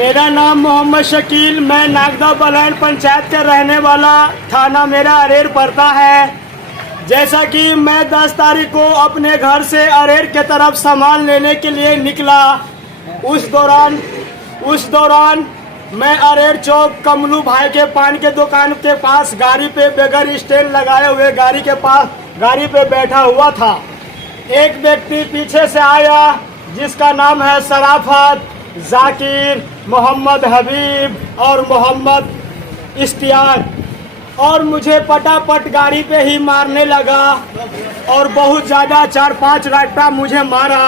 मेरा नाम मोहम्मद शकील, मैं नागदा बलैन पंचायत के रहने वाला, थाना मेरा अरेर पड़ता है। जैसा कि मैं 10 तारीख को अपने घर से अरेर के तरफ सामान लेने के लिए निकला, उस दौरान मैं अरेर चौक कमलू भाई के पान के दुकान के पास गाड़ी पे बगैर स्टैंड लगाए हुए गाड़ी पे बैठा हुआ था। एक व्यक्ति पीछे से आया जिसका नाम है शराफत, जाकिर, मोहम्मद हबीब और मोहम्मद इश्तियाक, और मुझे पटापट गाड़ी पे ही मारने लगा और बहुत ज़्यादा 4-5 रट्टा मुझे मारा।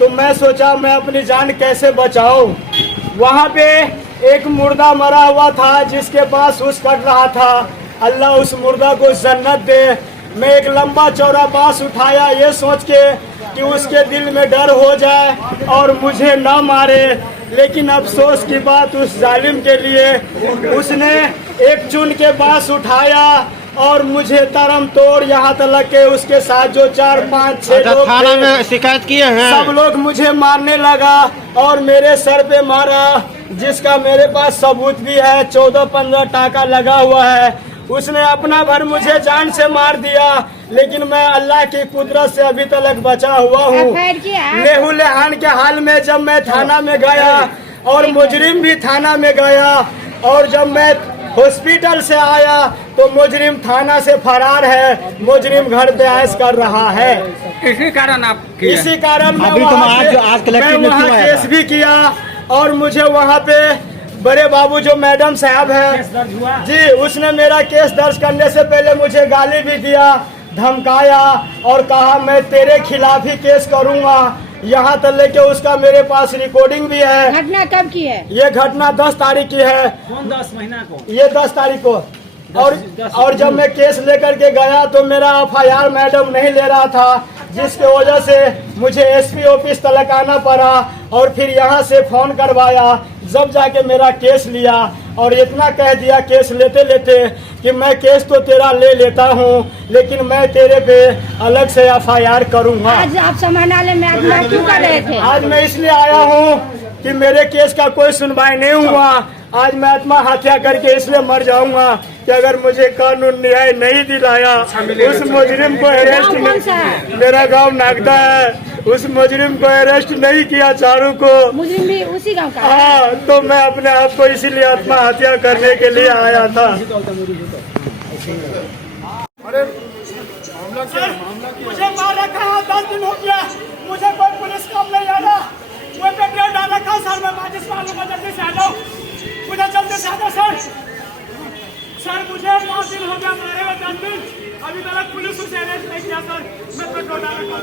तो मैं सोचा मैं अपनी जान कैसे बचाऊं। वहाँ पे एक मुर्दा मरा हुआ था जिसके पास उस कट रहा था। अल्लाह उस मुर्दा को जन्नत दे। मैं एक लंबा चौड़ा बांस उठाया ये सोच के कि उसके दिल में डर हो जाए और मुझे ना मारे, लेकिन अफसोस की बात उस जालिम के लिए, उसने एक चुन के बांस उठाया और मुझे तरम तोड़ यहाँ तक के उसके साथ जो 4-5-6 लोग थाना में शिकायत किए हैं। सब लोग मुझे मारने लगा और मेरे सर पे मारा, जिसका मेरे पास सबूत भी है। 14-15 टाका लगा हुआ है। उसने अपना भर मुझे जान से मार दिया, लेकिन मैं अल्लाह की कुदरत से अभी तक बचा हुआ हूँ। लेहू लेहान के हाल में जब मैं थाना में गया और मुजरिम भी थाना में गया, और जब मैं हॉस्पिटल से आया तो मुजरिम थाना से फरार है, मुजरिम घर पे ऐश कर रहा है। इसी कारण मैं अभी वहाँ केस भी किया और मुझे वहाँ पे बड़े बाबू जो मैडम साहब है जी, उसने मेरा केस दर्ज करने से पहले मुझे गाली भी दिया, धमकाया और कहा मैं तेरे खिलाफ ही केस करूंगा। यहाँ तक लेके उसका मेरे पास रिकॉर्डिंग भी है। घटना कब की है? ये घटना 10 तारीख की है। कौन 10 महीना को? ये 10 तारीख को। और जब मैं केस लेकर के गया तो मेरा FIR मैडम नहीं ले रहा था, जिसके वजह से मुझे SP ऑफिस तक आना पड़ा और फिर यहाँ से फोन करवाया, जब जाके मेरा केस लिया। और इतना कह दिया केस लेते लेते कि मैं केस तो तेरा ले लेता हूँ, लेकिन मैं तेरे पे अलग से FIR करूँगा। आज आप समानालय में आत्महत्या क्यों कर रहे थे? आज मैं इसलिए आया हूँ कि मेरे केस का कोई सुनवाई नहीं हुआ। आज मैं आत्महत्या करके इसलिए मर जाऊंगा कि अगर मुझे कानून न्याय नहीं दिलाया, उस मुजरिम को अरेस्ट नहीं, मेरा गांव नागदा है, उस मुजरिम को अरेस्ट नहीं किया चारों को। मुजरिम भी उसी गांव का? हाँ, तो मैं अपने आप को इसीलिए आत्महत्या करने के लिए आया था। मुझे मार रखा है, 10 दिन हो गया, मुझे कोई पुलिस काम नहीं आ रहा। मैं पेट्रोल डाल रखा सर, मैं माचिस मारूंगा, जल्दी से आ जाओ, मुझे जल्दी से आ जाओ सर, मुझे 5 दिन हो गया मारे हुए, 10 दिन अभी तक पुलिस उसे अरेस्ट नहीं किया सर। मैं पेट्रोल डाल रखा